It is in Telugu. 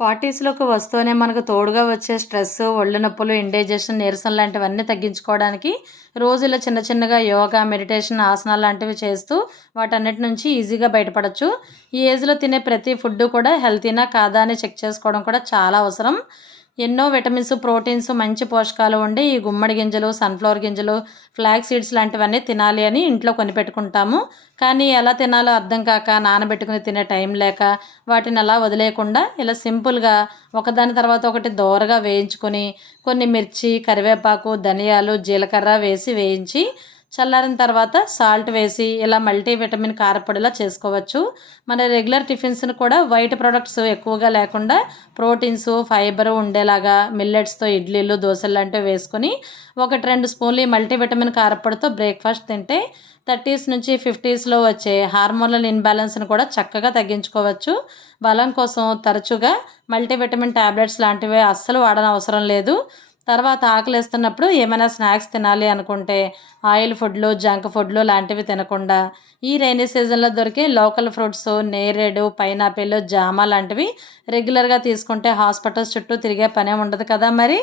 ఫార్టీస్లోకి వస్తూనే మనకు తోడుగా వచ్చే స్ట్రెస్ ఒళ్ళు నొప్పులు ఇండైజెషన్ నీరసం లాంటివన్నీ తగ్గించుకోవడానికి రోజు ఇలా చిన్న చిన్నగా యోగా మెడిటేషన్ ఆసనాలు లాంటివి చేస్తూ వాటన్నిటి నుంచి ఈజీగా బయటపడచ్చు. ఈ ఏజ్లో తినే ప్రతి ఫుడ్ కూడా హెల్తీనా కాదా అని చెక్ చేసుకోవడం కూడా చాలా అవసరం. ఎన్నో విటమిన్స్ ప్రోటీన్స్ మంచి పోషకాలు ఉండి ఈ గుమ్మడి గింజలు సన్ఫ్లవర్ గింజలు ఫ్లాక్ సీడ్స్ లాంటివన్నీ తినాలి అని ఇంట్లో కొనిపెట్టుకుంటాము. కానీ ఎలా తినాలో అర్థం కాక నానబెట్టుకుని తినే టైం లేక వాటిని అలా వదిలేయకుండా ఇలా సింపుల్గా ఒకదాని తర్వాత ఒకటి దోరగా వేయించుకొని కొన్ని మిర్చి కరివేపాకు ధనియాలు జీలకర్ర వేసి వేయించి చల్లారిన తర్వాత సాల్ట్ వేసి ఇలా మల్టీ విటమిన్ కారపొడిలా చేసుకోవచ్చు. మన రెగ్యులర్ టిఫిన్స్ని కూడా వైట్ ప్రొడక్ట్స్ ఎక్కువగా లేకుండా ప్రోటీన్స్ ఫైబర్ ఉండేలాగా మిల్లెట్స్తో ఇడ్లీలు దోశలు లాంటివి వేసుకొని ఒకటి రెండు స్పూన్లు మల్టీవిటమిన్ కారపొడితో బ్రేక్ఫాస్ట్ తింటే థర్టీస్ నుంచి ఫిఫ్టీస్లో వచ్చే హార్మోనల్ ఇన్బ్యాలెన్స్ని కూడా చక్కగా తగ్గించుకోవచ్చు. బలం కోసం తరచుగా మల్టీవిటమిన్ ట్యాబ్లెట్స్ లాంటివి అస్సలు వాడనవసరం లేదు. తర్వాత ఆకలిస్తున్నప్పుడు ఏమైనా స్నాక్స్ తినాలి అనుకుంటే ఆయిల్ ఫుడ్లు జంక్ ఫుడ్లు లాంటివి తినకుండా ఈ రైనీ సీజన్లో దొరికే లోకల్ ఫ్రూట్స్ నేరేడు పైనాపిల్ జామ లాంటివి రెగ్యులర్గా తీసుకుంటే హాస్పిటల్స్ చుట్టూ తిరిగే పనే ఉండదు కదా మరి?